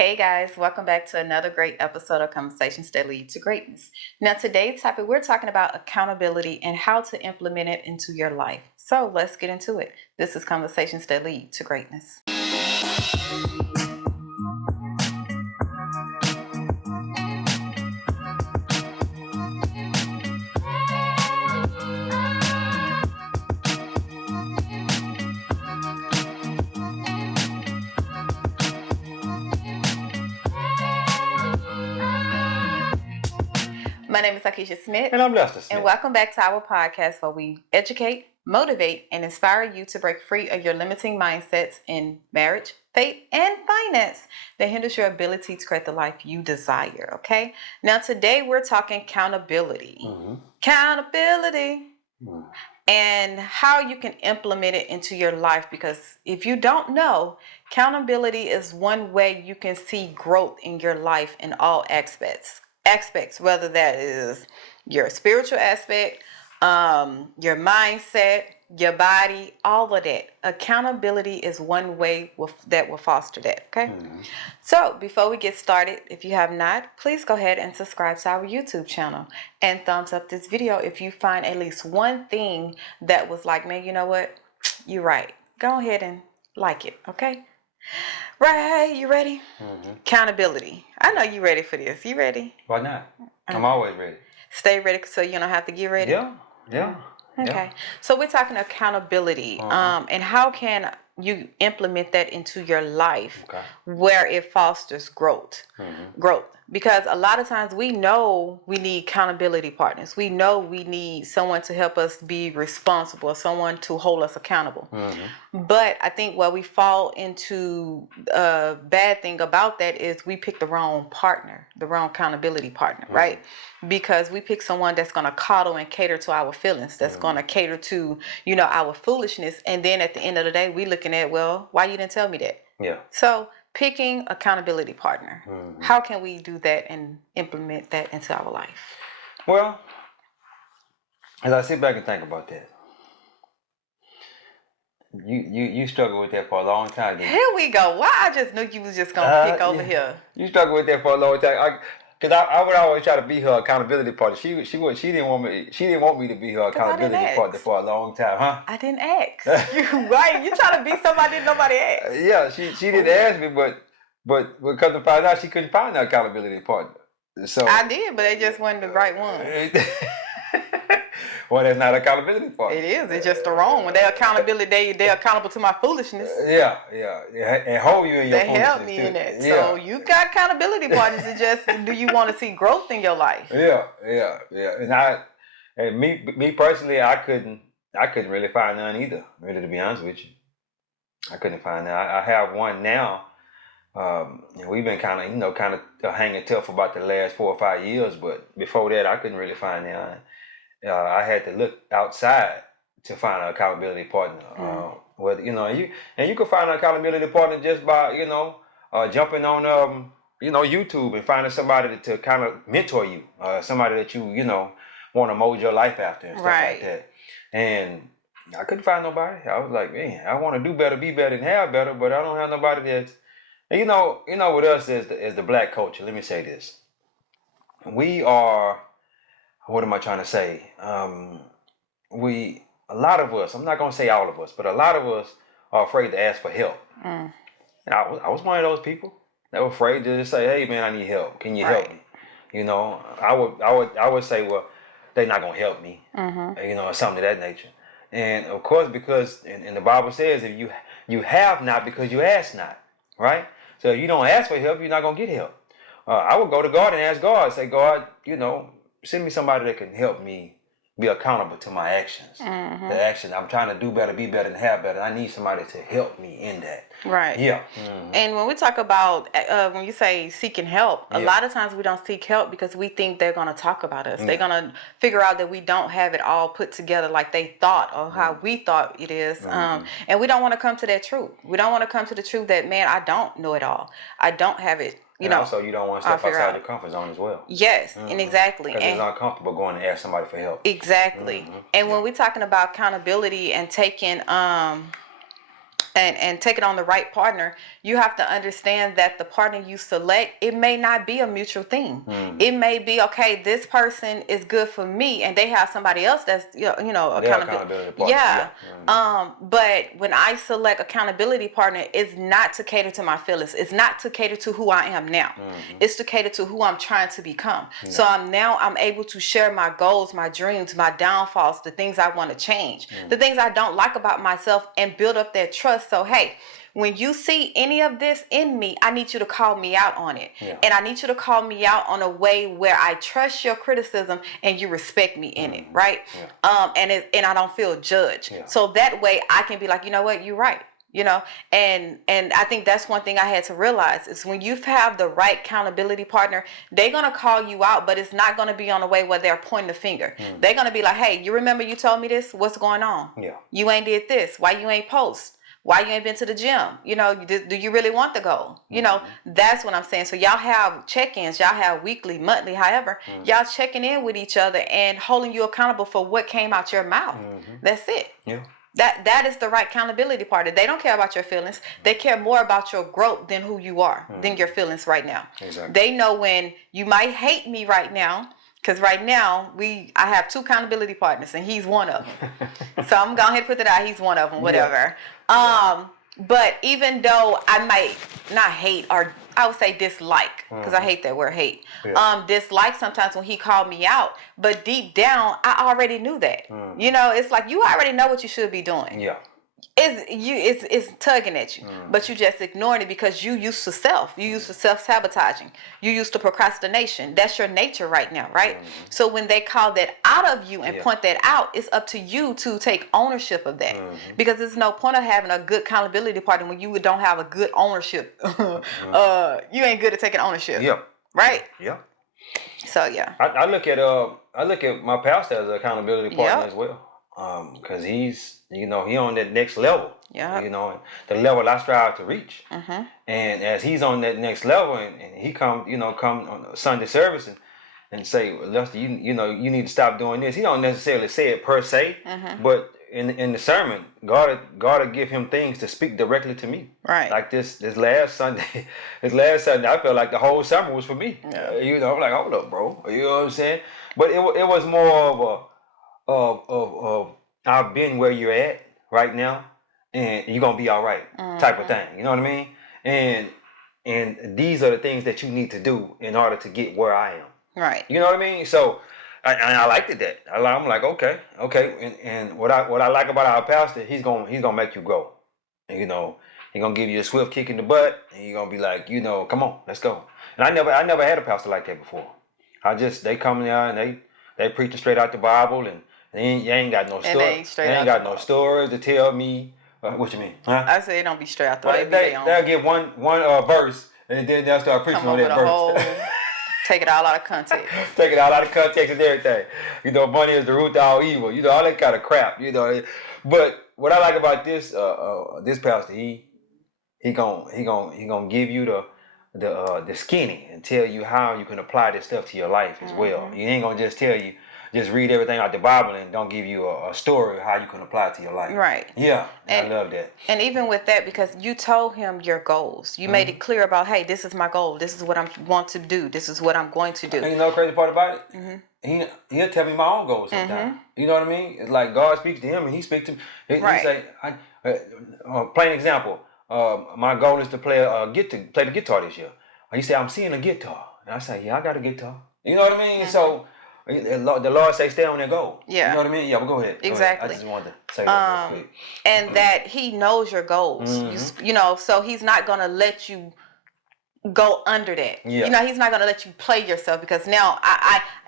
Hey guys, welcome back to another great episode of Conversations That Lead to Greatness. Now, today's topic, we're talking about accountability and how to implement it into your life. So let's get into it. This is Conversations That Lead to Greatness. My name is Akisha Smith. And I'm Lester Smith. And welcome back to our podcast where we educate, motivate, and inspire you to break free of your limiting mindsets in marriage, faith, and finance that hinders your ability to create the life you desire, okay? Now, today we're talking accountability. Accountability. And how you can implement it into your life, because if you don't know, accountability is one way you can see growth in your life in all aspects, whether that is your spiritual aspect, your mindset, your body, all of that. Accountability is one way that will foster that, okay? So before we get started, if you have not, please go ahead and subscribe to our YouTube channel and thumbs up this video if you find at least one thing that was like, man, you know what? You're right. Go ahead and like it, okay? Right, you ready? Accountability. I know you're ready for this. You ready? Why not? I'm always ready. Stay ready so you don't have to get ready? Yeah. Okay. So we're talking accountability. And how can you implement that into your life where it fosters growth? Because a lot of times we know we need accountability partners. We know we need someone to help us be responsible, someone to hold us accountable. But I think what we fall into a bad thing about that is we pick the wrong partner, the wrong accountability partner, right? Because we pick someone that's going to coddle and cater to our feelings, that's going to cater to, our foolishness. And then at the end of the day, we looking at, well, why you didn't tell me that? Yeah. So picking accountability partner, how can we do that and implement that into our life? Well, as I sit back and think about that, you struggled with that for a long time. Here we go. Why I just knew you was just gonna pick over here. You struggled with that for a long time. Because I would always try to be her accountability partner. She didn't want me. She didn't want me to be her accountability partner for a long time, huh? I didn't ask. You right? You trying to be somebody nobody asked. Yeah, she didn't ask me, but because to find out she couldn't find an accountability partner. So I did, but they just wasn't the right one. Well, that's not accountability partner. It is. It's just the wrong one. They're accountable to my foolishness. Yeah, and hold you in your foolishness. They help me in that. Yeah. So you got accountability partners. It's just, do you want to see growth in your life? Yeah. And me personally, I couldn't really find none either. Really, to be honest with you, I couldn't find none. I have one now. We've been kind of hanging tough for about the last 4 or 5 years, but before that, I couldn't really find none. I had to look outside to find an accountability partner. You can find an accountability partner just by jumping on YouTube and finding somebody to kind of mentor you, somebody that you want to mold your life after and stuff like that. And I couldn't find nobody. I was like, man, I want to do better, be better, and have better, but I don't have nobody that's. And with us as the black culture. Let me say this: we are. What am I trying to say? A lot of us, I'm not going to say all of us, but a lot of us are afraid to ask for help. And I was one of those people that were afraid to just say, hey man, I need help. Can you help me? I would say, well, they're not going to help me, or something of that nature. And of course, because and the Bible says, if you have not because you ask not, right? So if you don't ask for help, you're not going to get help. I would go to God and ask God, say, God, send me somebody that can help me be accountable to my actions. The action I'm trying to do better, be better, and have better. I need somebody to help me in that. Right. Yeah. And when we talk about, when you say seeking help, a lot of times we don't seek help because we think they're going to talk about us. They're going to figure out that we don't have it all put together like they thought or how we thought it is. And we don't want to come to that truth. We don't want to come to the truth that, man, I don't know it all. I don't have it. Also, you don't want to step outside your comfort zone as well. Yes, and exactly. Because it's uncomfortable going and ask somebody for help. Exactly. And when we're talking about accountability and taking and take it on the right partner, you have to understand that the partner you select, it may not be a mutual thing. It may be, okay, this person is good for me, and they have somebody else that's accountability partner. Yeah. But when I select accountability partner, it's not to cater to my feelings. It's not to cater to who I am now. It's to cater to who I'm trying to become. So I'm able to share my goals, my dreams, my downfalls, the things I want to change, the things I don't like about myself, and build up that trust. So, hey, when you see any of this in me, I need you to call me out on it. And I need you to call me out on a way where I trust your criticism and you respect me in it, right? And I don't feel judged. So that way I can be like, you know what, you're right. And I think that's one thing I had to realize is when you have the right accountability partner, they're going to call you out, but it's not going to be on a way where they're pointing the finger. They're going to be like, hey, you remember you told me this? What's going on? You ain't did this. Why you ain't post? Why you ain't been to the gym? Do you really want the goal? That's what I'm saying. So y'all have check-ins, y'all have weekly, monthly, however, y'all checking in with each other and holding you accountable for what came out your mouth. That's it. That is the right accountability partner. They don't care about your feelings. They care more about your growth than who you are, than your feelings right now. Exactly. They know when you might hate me right now, because right now I have 2 accountability partners and he's one of them. So I'm going to put that out. He's one of them, whatever. But even though I might not hate, or I would say dislike, because I hate that word hate. Dislike sometimes when he called me out, but deep down I already knew that. It's like you already know what you should be doing. It's tugging at you, but you just ignoring it because you used to self-sabotaging, you used to procrastination. That's your nature right now, right? So when they call that out of you and point that out, it's up to you to take ownership of that, because there's no point of having a good accountability partner when you don't have a good ownership. You ain't good at taking ownership. Right? So I look at my pastor as an accountability partner as well. Because he's, he on that next level, the level I strive to reach. And as he's on that next level and he come on Sunday service and say, well, Lester, you need to stop doing this. He don't necessarily say it per se, but in the sermon, God will give him things to speak directly to me. Right. Like this last Sunday, I felt like the whole sermon was for me. I'm like, hold up, bro. You know what I'm saying? But it was more of I've been where you're at right now, and you're gonna be all right, type of thing. You know what I mean? And these are the things that you need to do in order to get where I am. Right. You know what I mean? So I liked it that. I'm like, okay. And what I like about our pastor, he's gonna make you grow. And, he's gonna give you a swift kick in the butt, and you're gonna be like, come on, let's go. And I never had a pastor like that before. They come there and they preaching straight out the Bible, and you ain't got no story. They ain't got no stories to tell me. What you mean? Huh? I say it don't be straight out the Bible. They'll get one verse, and then they'll start preaching on that verse. Take it all out of context. Take it all out of context and everything. Money is the root of all evil. All that kind of crap. But what I like about this pastor, he gonna give you the skinny and tell you how you can apply this stuff to your life as well. He ain't gonna just tell you, just read everything out the Bible and don't give you a story of how you can apply it to your life. Right. Yeah. And I love that. And even with that, because you told him your goals. You made it clear about, hey, this is my goal. This is what I want to do. This is what I'm going to do. And the crazy part about it? He'll tell me my own goals sometimes. You know what I mean? It's like God speaks to him and he speaks to me. He say, plain example, my goal is to play the guitar this year. He said, I'm seeing a guitar. And I say, yeah, I got a guitar. You know what I mean? So the Lord say stay on that goal. Yeah. You know what I mean? Yeah, well, go ahead. Exactly. I just wanted to say that real quick. And that he knows your goals. So he's not going to let you go under that. Yeah. He's not going to let you play yourself, because now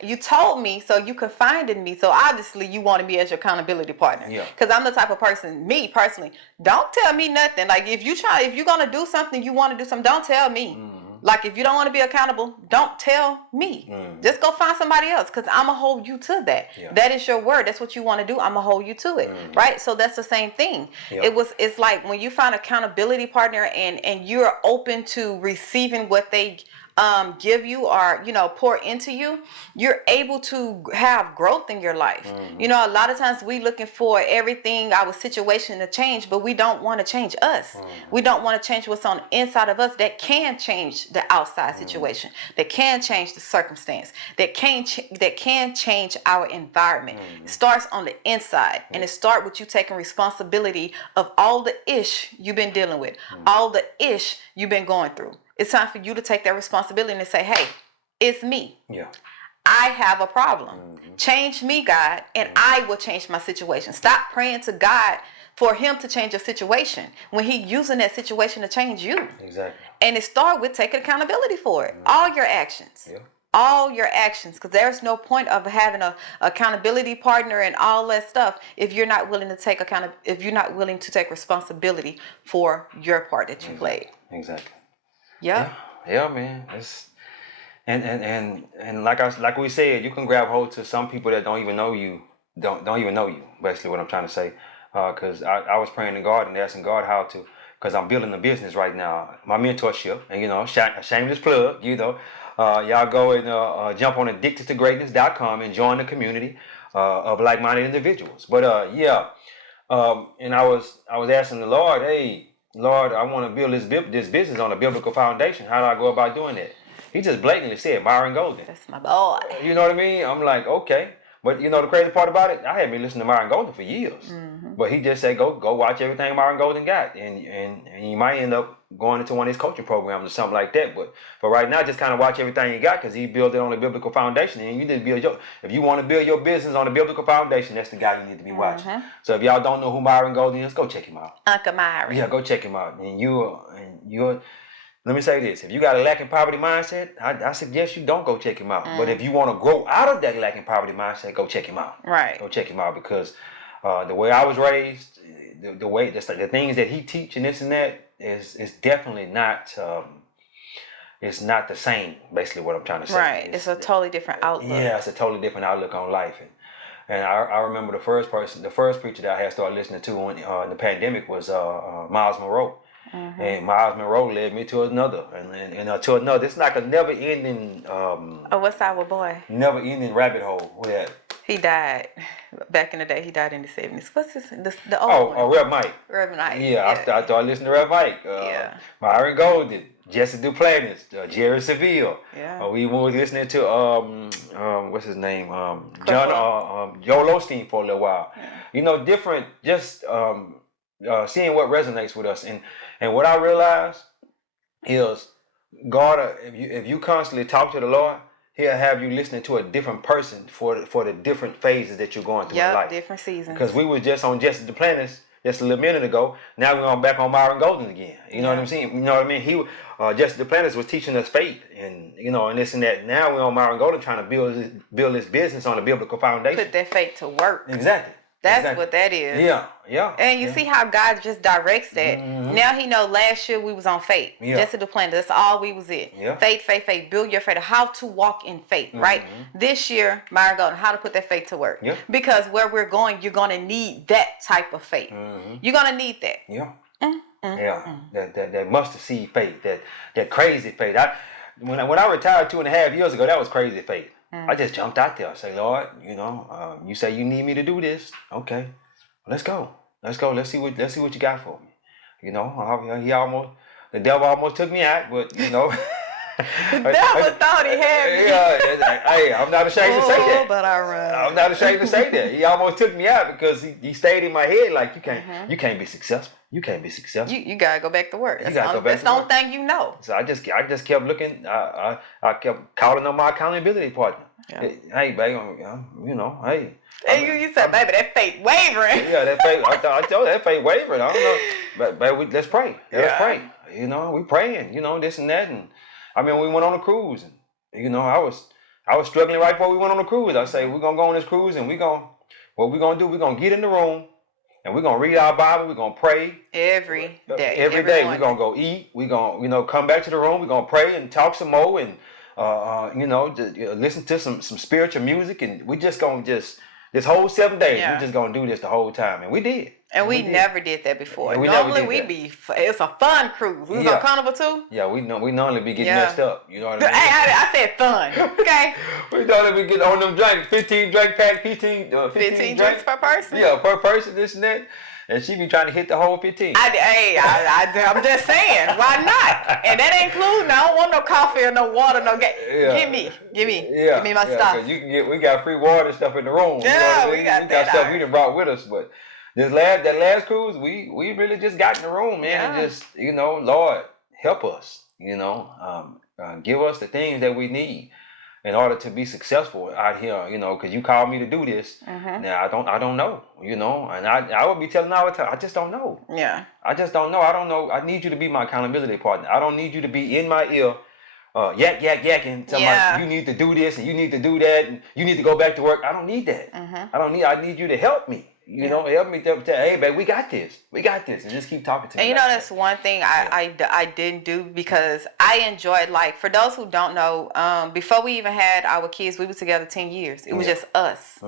you told me so you confided in me. So obviously you wanted me as your accountability partner. Yeah. Because I'm the type of person, me personally, don't tell me nothing. Like if you're going to do something, you want to do something, don't tell me. Like if you don't want to be accountable, don't tell me. Just go find somebody else, because I'm going to hold you to that. Yeah. That is your word. That's what you want to do. I'm going to hold you to it. Right? So that's the same thing. Yeah. It's like when you find an accountability partner and you're open to receiving what they give you or pour into you, you're able to have growth in your life. A lot of times we looking for everything, our situation to change, but we don't want to change us. We don't want to change what's on the inside of us that can change the outside situation, that can change the circumstance, that can change our environment. It starts on the inside, and it starts with you taking responsibility of all the ish you've been dealing with, all the ish you've been going through. It's time for you to take that responsibility and say, hey, it's me. Yeah. I have a problem. Change me, God, and I will change my situation. Stop praying to God for him to change your situation when he using that situation to change you. Exactly. And it starts with taking accountability for it. All your actions. Yeah. All your actions, because there's no point of having a accountability partner and all that stuff if you're not willing to take responsibility for your part that you played. Exactly. Yep. Yeah, man. It's and like we said, you can grab hold to some people that don't even know you. Don't even know you. Basically, what I'm trying to say. Because I was praying to God and asking God how to. Because I'm building a business right now, my mentorship, and shameless plug. Y'all go and jump on addictedtogreatness.com and join the community of like-minded individuals. But and I was asking the Lord, hey, Lord, I want to build this business on a biblical foundation. How do I go about doing that? He just blatantly said, Myron Golden. That's my boy. You know what I mean? I'm like, okay. But the crazy part about it, I had been listening to Myron Golden for years. But he just said, go watch everything Myron Golden got. And you might end up going into one of his coaching programs or something like that. But right now, just kind of watch everything he got because he built it on a biblical foundation. And you need to if you want to build your business on a biblical foundation, that's the guy you need to be watching. So if y'all don't know who Myron Golden is, go check him out. Uncle Myron. Yeah, go check him out. And let me say this. If you got a lack in poverty mindset, I suggest you don't go check him out. But if you want to grow out of that lack in poverty mindset, go check him out. Right. Go check him out because the way I was raised, the things that he teach and this and that is definitely not it's not the same, basically what I'm trying to say. Right. It's a totally different outlook. Yeah, it's a totally different outlook on life. And I remember the first preacher that I had started listening to in the pandemic was Miles Monroe. And Miles Monroe led me to another, and to another. It's like a never-ending. What's our boy? Never-ending rabbit hole. What that? He died back in the day. He died in the 70s. What's the old one? Rev Mike. Rev Mike. Yeah, I started listening to Rev Mike. Myron Golden, Jesse Duplantis, Jerry Seville. Yeah. We were listening to what's his name? Joel Osteen for a little while. Yeah. Different. Just seeing what resonates with us. And what I realized is God, if you constantly talk to the Lord, he'll have you listening to a different person for the different phases that you're going through in life. Different seasons. Because we were just on Jesse Duplantis just a little minute ago. Now we're back on Myron Golden again. You know what I'm saying? You know what I mean? Jesse Duplantis was teaching us faith and and this and that. Now we're on Myron Golden trying to build this business on a biblical foundation. Put that faith to work. Exactly. That's what that is. Yeah. And you see how God just directs that. Now he know last year we was on faith. Jesse Duplantis, that's all we was in. Yeah. Faith. Build your faith. How to walk in faith, right? This year, Myron Golden, how to put that faith to work. Yeah. Because where we're going, you're going to need that type of faith. You're going to need that. Yeah. That mustard seed faith, that crazy faith. When I retired 2.5 years ago, that was crazy faith. I just jumped out there. I say, Lord, you say you need me to do this. Okay, let's go. Let's see what you got for me. The devil almost took me out, but The devil thought he had me. Hey, I'm not ashamed to say that. But I run. I'm not ashamed to say that. He almost took me out because he stayed in my head like you can't be successful. You can't be successful. You gotta go back to work. That's the only thing you know. So I just kept looking. I kept calling on my accountability partner. Yeah. Hey, babe, hey. And you said, baby, that faith wavering. Yeah, that faith. I told that faith wavering. I don't know, but baby, let's pray. Let's pray. We praying. This and that, and we went on a cruise, and I was struggling right before we went on the cruise. I say we're gonna go on this cruise, and what we're gonna do? We're gonna get in the room. And we're going to read our Bible. We're going to pray. Every day. Every day. We're going to go eat. We're going to, come back to the room. We're going to pray and talk some more and, listen to some spiritual music. And we just going to this whole 7 days, we're just going to do this the whole time. And we did. And we did. never did that before. Yeah, we Normally never did we that. it's a fun cruise. We was Yeah. on Carnival too. Yeah, we normally be getting Yeah. messed up. You know what I mean? I said fun. Okay. We normally be getting on them drinks, 15 drink pack, 15 drinks per person. Yeah, per person, this and that. And she be trying to hit the whole 15. I'm just saying, why not? And that includes, I don't want no coffee or no water, no gas. Yeah. Give me Yeah, my stuff. 'cause you can get, we got free water and stuff in the room. Yeah, you know what I mean? we got that stuff out. we done brought with us, but that last cruise, we really just got in the room, man, and just, Lord, help us, give us the things that we need in order to be successful out here, because you called me to do this. Mm-hmm. Now I don't know, and I would be telling all the time, I just don't know. Yeah. I just don't know. I don't know. I need you to be my accountability partner. I don't need you to be in my ear, yakking. You need to do this and you need to do that and you need to go back to work. I don't need that. Mm-hmm. I need you to help me. Help me to tell, hey, babe, we got this, and just keep talking to me. And that's one thing I didn't do because I enjoyed, like, for those who don't know, before we even had our kids, we were together 10 years. It was just us.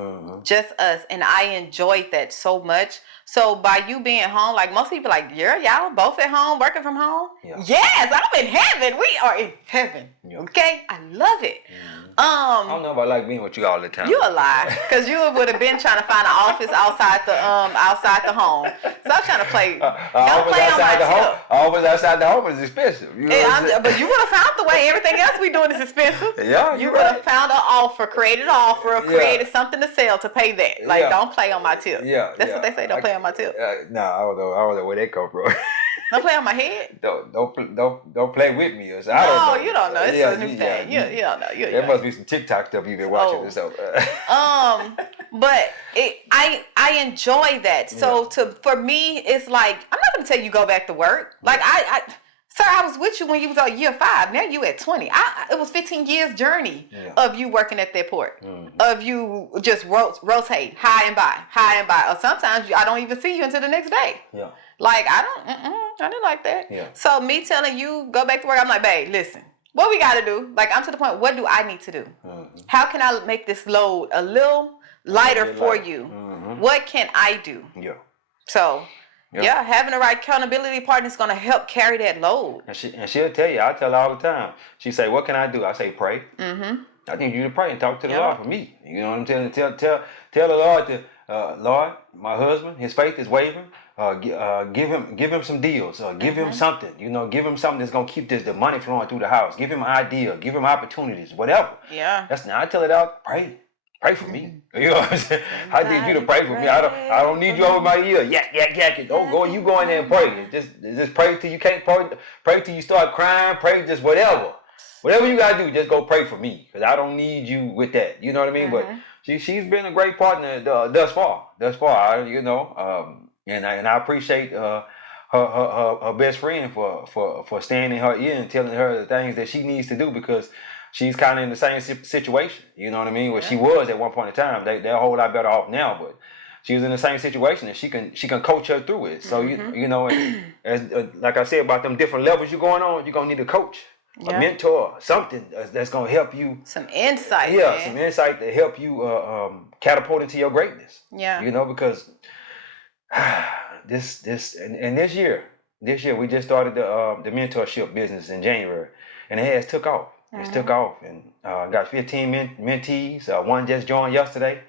Just us. And I enjoyed that so much. So by you being home, like most people like, y'all both at home, working from home? Yeah. Yes, I'm in heaven. We are in heaven. Yeah. Okay? I love it. I don't know if I like being with you all the time. You a lie, because you would have been trying to find an office outside the home. So I'm trying to play. Don't play on my tip. Always outside the home is expensive. But you would have found the way. Everything else we doing is expensive. Yeah, you would have found an offer, created created something to sell to pay that. Like, don't play on my tip. Yeah, that's what they say. Don't play on my tip. No, I don't know where they come from. Don't play on my head. Don't play with me. I don't know. You don't know. It's a new thing. You don't know. There must be some TikTok stuff you've been watching and stuff. But I enjoy that. So for me, it's like, I'm not gonna tell you go back to work. Like sir, I was with you when you was on year 5. Now you at 20. It was 15 years journey of you working at that port, of you just rotate high and by. Or sometimes I don't even see you until the next day. Yeah. Like I didn't like that. Yeah. So me telling you go back to work, I'm like, babe, listen, what we got to do? Like, I'm to the point. What do I need to do? How can I make this load a little lighter for you? What can I do? Yeah. So. Yeah, having the right accountability partner is going to help carry that load. And she'll tell you. I tell her all the time. She say, "What can I do?" I say, "Pray." I need you to pray and talk to the Lord for me. You know what I'm telling you? Tell the Lord Lord, my husband, his faith is wavering. Give him some deals. Give him something. Give him something that's gonna keep the money flowing through the house. Give him an idea. Give him opportunities. Whatever. Yeah. I tell it out. Pray. Pray for me. You know what I'm saying? I need you to pray for me. I don't need you over my ear. Yak. Don't go. You go in there and pray. Just pray till you can't pray. Pray till you start crying. Pray just whatever. Whatever you gotta do, just go pray for me. Because I don't need you with that. You know what I mean? But she's been a great partner thus far. And I appreciate her best friend for staying in her ear and telling her the things that she needs to do, because she's kind of in the same situation. You know what I mean? Where she was at one point in time. They're a whole lot better off now, but she was in the same situation, and she can coach her through it. So like I said about them different levels you're going on, you're gonna need a coach, a mentor, something that's gonna help you. Some insight. Yeah, some insight to help you catapult into your greatness. Yeah. Because this year we just started the mentorship business in January, and it has took off. It's took off, and got 15 mentees. One just joined yesterday.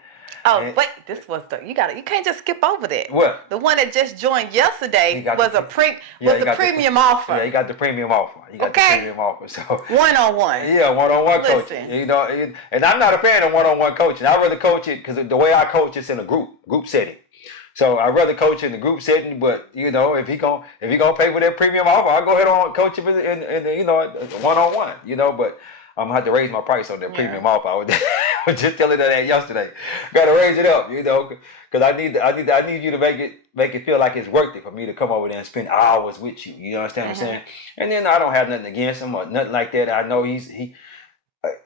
Oh, wait! This was you can't just skip over that. What? The one that just joined yesterday was the premium offer. Yeah, he got the premium offer. The premium offer. So one-on-one. Yeah, one-on-one coaching. And I'm not a fan of one-on-one coaching. I rather coach it because the way I coach it's in a group setting. So I'd rather coach in the group setting, but if he gonna pay for that premium offer, I'll go ahead and coach him in one-on-one. But I'm gonna have to raise my price on that premium offer. I was just telling her that yesterday. Got to raise it up, because I need you to make it feel like it's worth it for me to come over there and spend hours with you. You understand what I'm saying? And then I don't have nothing against him or nothing like that. I know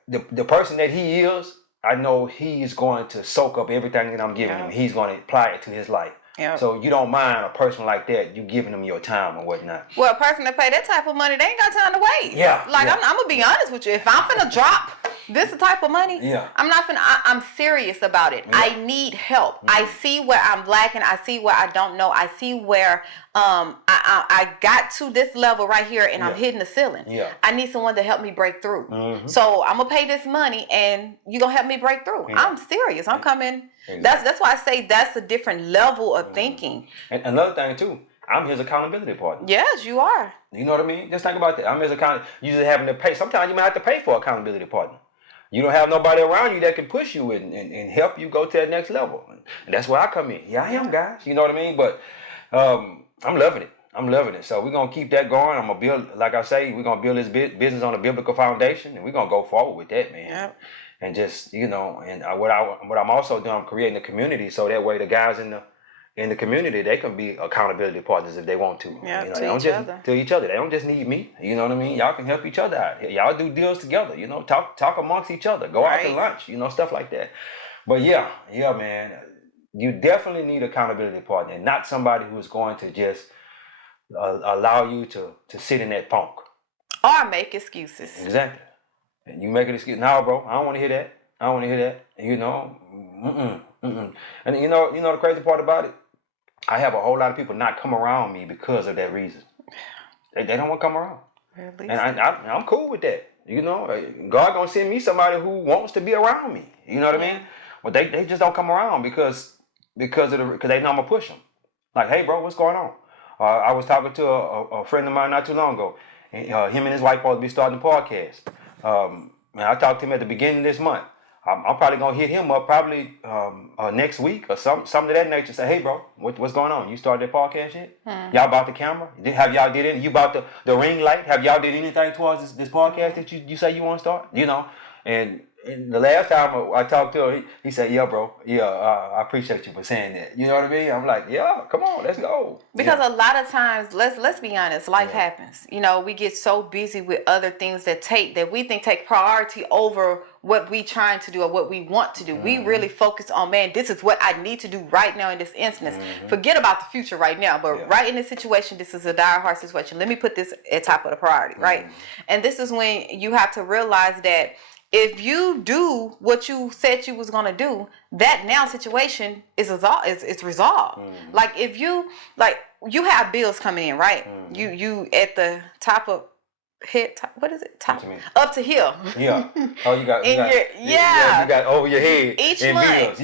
the person that he is. I know he's going to soak up everything that I'm giving him. He's going to apply it to his life. Yep. So you don't mind a person like that, you giving them your time or whatnot. Well, a person that pay that type of money, they ain't got time to wait. Yeah. I'm going to be honest with you. If I'm finna drop this type of money, Yeah. I'm serious about it. Yeah. I need help. I see where I'm lacking. I see where I don't know. I see where I got to this level right here and I'm hitting the ceiling. Yeah. I need someone to help me break through. So I'm gonna pay this money and you're gonna help me break through. I'm serious. I'm coming. Exactly. That's why I say that's a different level of thinking. And another thing too, I'm his accountability partner. Yes, you are. You know what I mean? Just think about that. I'm his you just having to pay. Sometimes you might have to pay for an accountability partner. You don't have nobody around you that can push you and help you go to that next level. And that's where I come in. Yeah, I am, guys. You know what I mean? But I'm loving it. I'm loving it. So we're going to keep that going. I'm going to build, like I say, we're going to build this business on a biblical foundation. And we're going to go forward with that, man. Yep. And just, and what I'm also doing, I'm creating a community so that way the guys in the community, they can be accountability partners if they want to. Yeah, they to don't each just other. to each other. They don't just need me. You know what I mean? Y'all can help each other out. Y'all do deals together. Talk amongst each other. Go out to lunch. Stuff like that. But yeah, man. You definitely need accountability partner, and not somebody who's going to just allow you to sit in that funk or make excuses. Exactly. And you make an excuse. No, bro, I don't want to hear that. I don't want to hear that. And the crazy part about it, I have a whole lot of people not come around me because of that reason. They don't want to come around. Really? And I'm cool with that. God gonna send me somebody who wants to be around me. You know what I mean? But they just don't come around because they know I'm gonna push them. Like, hey, bro, what's going on? I was talking to a friend of mine not too long ago. And, him and his wife supposed to be starting a podcast. And I talked to him at the beginning of this month. I'm probably gonna hit him up probably next week or something of that nature. Say, hey, bro, what's going on? You started that podcast yet? Y'all bought the camera? Have y'all did anything? You bought the ring light? Have y'all did anything towards this podcast that you say you want to start? And the last time I talked to him, he said, yeah, bro, I appreciate you for saying that. You know what I mean? I'm like, yeah, come on, let's go. Because a lot of times, let's be honest, life happens. We get so busy with other things that we think take priority over what we trying to do or what we want to do. We really focus on, man, this is what I need to do right now in this instance. Forget about the future right now, but right in this situation, this is a dire hard situation. Let me put this at top of the priority, right? And this is when you have to realize that if you do what you said you was gonna do, that now situation is resolved. Like if you have bills coming in, right? You at the top of what is it? Top up to here. Yeah. Oh, you got you got over your head each in month. Bills.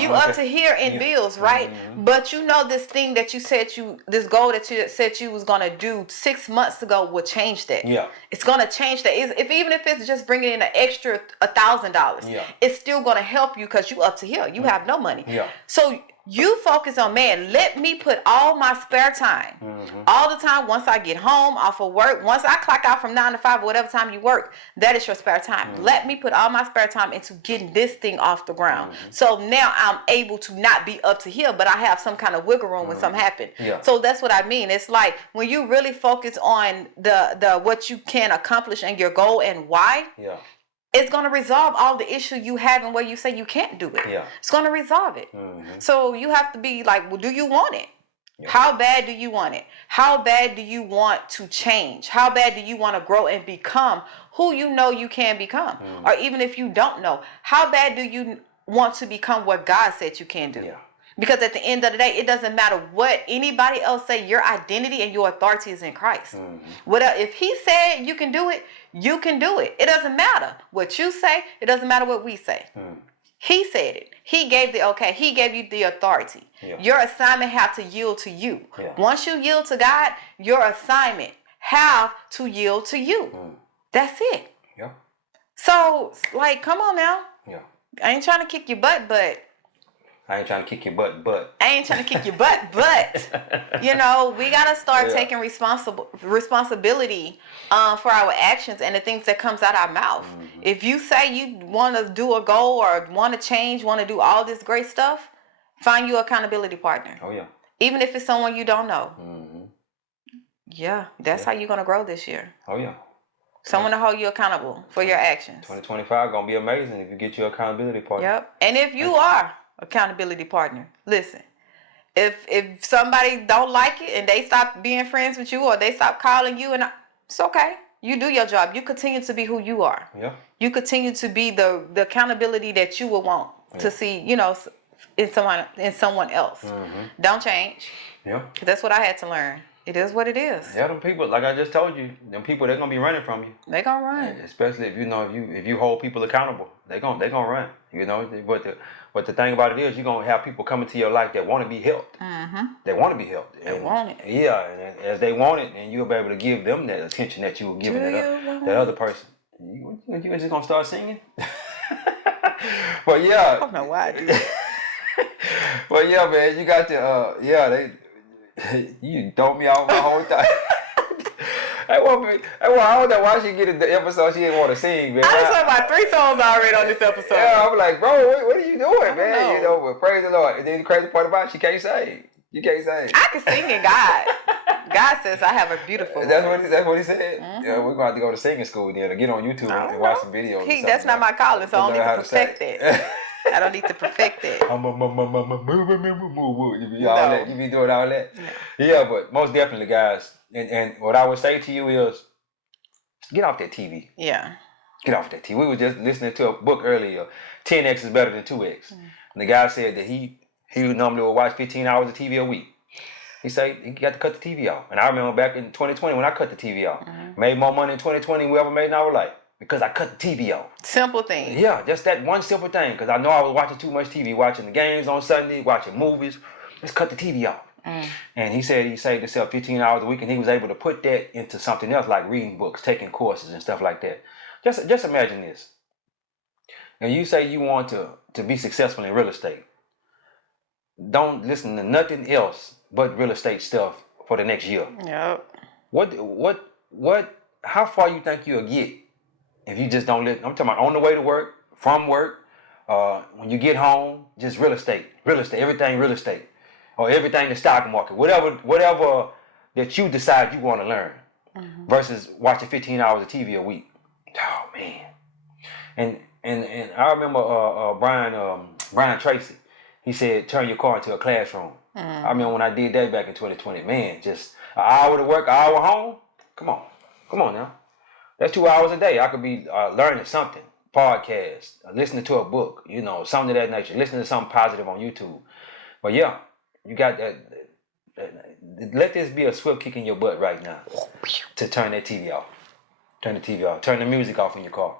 You up to here in bills, right? But this thing that you said this goal that you said you was gonna do 6 months ago will change that. Yeah. It's gonna change that. Even if it's just bringing in an extra $1,000, it's still gonna help you because you up to here. You have no money. Yeah. So you focus on, man, let me put all my spare time, all the time, once I get home off of work, once I clock out from 9 to 5 or whatever time you work, that is your spare time. Let me put all my spare time into getting this thing off the ground. So now I'm able to not be up to here, but I have some kind of wiggle room when something happens. So that's what I mean. It's like when you really focus on the what you can accomplish and your goal and why. It's going to resolve all the issue you have and where you say you can't do it. It's going to resolve it. So you have to be like, well, do you want it? How bad do you want it? How bad do you want to change? How bad do you want to grow and become who you know you can become? Or even if you don't know, how bad do you want to become what God said you can do? Because at the end of the day, it doesn't matter what anybody else say. Your identity and your authority is in Christ. If he said you can do it, you can do it. It doesn't matter what you say. It doesn't matter what we say. He said it. He gave the okay. He gave you the authority. Your assignment have to yield to you. Once you yield to God, your assignment have to yield to you. That's it. So, come on now. I ain't trying to kick your butt, but I ain't trying to kick your butt, but I ain't trying to kick your butt, but we gotta start taking responsibility for our actions and the things that comes out our mouth. If you say you want to do a goal or want to change, want to do all this great stuff, find you an accountability partner. Even if it's someone you don't know. That's how you're gonna grow this year. Someone to hold you accountable for your actions. 2025 gonna be amazing if you get your accountability partner. And if you are accountability partner, listen, if somebody don't like it and they stop being friends with you or they stop calling you, and it's okay. You do your job. You continue to be who you are. Yeah. You continue to be the accountability that you would want to see, in someone else. Don't change. Yeah. That's what I had to learn. It is what it is. Yeah, them people, like I just told you, them people, they're gonna be running from you. They gonna run. And especially if you hold people accountable, they gonna run. But the thing about it is, you're gonna have people coming to your life that want to be helped. They want to be helped. They want it. Yeah, and as they want it, and you'll be able to give them that attention that you were giving that other person. You just gonna start singing? But yeah. I don't know why I do that. Well, yeah, man, you got to you throw me off my whole time. I don't know why she get in the episode. She didn't want to sing, man. I just heard about 3 songs already on this episode. Yeah, I'm like, bro, what are you doing, man? But praise the Lord. And then the crazy part about it, she can't sing. You can't sing. I can sing in God. God says I have a beautiful voice. That's what he said. Yeah, we're gonna have to go to singing school then, or get on YouTube and watch some videos. That's not my calling, so I don't need to perfect it. I don't need to perfect it. You be doing all that. No. Yeah, but most definitely, guys. And what I would say to you is, get off that TV. Yeah. Get off that TV. We were just listening to a book earlier. 10x is better than 2x. And the guy said that he normally would watch 15 hours of TV a week. He said he got to cut the TV off. And I remember back in 2020 when I cut the TV off. Made more money in 2020 than we ever made in our life. Because I cut the TV off. Simple thing. Yeah, just that one simple thing. Because I know I was watching too much TV, watching the games on Sunday, watching movies. Just cut the TV off. And he said he saved himself 15 hours a week, and he was able to put that into something else like reading books, taking courses, and stuff like that. Just imagine this. Now you say you want to be successful in real estate. Don't listen to nothing else but real estate stuff for the next year. Yep. How far you think you'll get if you just don't listen? I'm talking about on the way to work, from work, when you get home, just real estate, everything real estate, or everything the stock market, whatever that you decide you want to learn, versus watching 15 hours of TV a week. Oh man. And I remember Brian Tracy. He said, turn your car into a classroom. I remember when I did that back in 2020. Man, just an hour to work, an hour home. Come on now. That's 2 hours a day. I could be learning something, podcast, listening to a book, something of that nature, listening to something positive on YouTube. But yeah, you got that. Let this be a swift kick in your butt right now to turn that TV off. Turn the TV off. Turn the music off in your car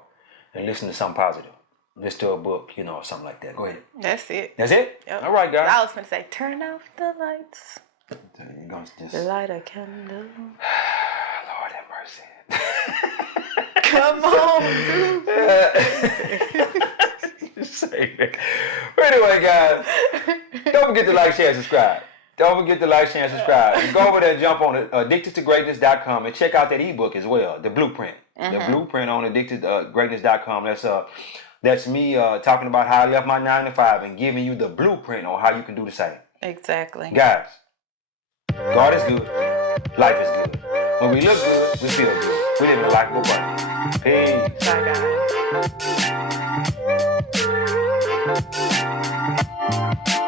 and listen to something positive. Listen to a book, something like that. Go ahead. That's it. That's it? Yep. All right, guys. I was going to say, turn off the lights. You're going to just light a candle. Lord have mercy. Come on, dude. Say that. But anyway, guys, don't forget to like, share, and subscribe. Don't forget to like, share, and subscribe. Go over there and jump on addictedtogreatness.com and check out that ebook as well, the blueprint. The blueprint on addictedtogreatness.com. That's me talking about how I left my 9 to 5 and giving you the blueprint on how you can do the same. Exactly. Guys, God is good. Life is good. When we look good, we feel good. We live in a life of abundance. Peace. Bye, guys.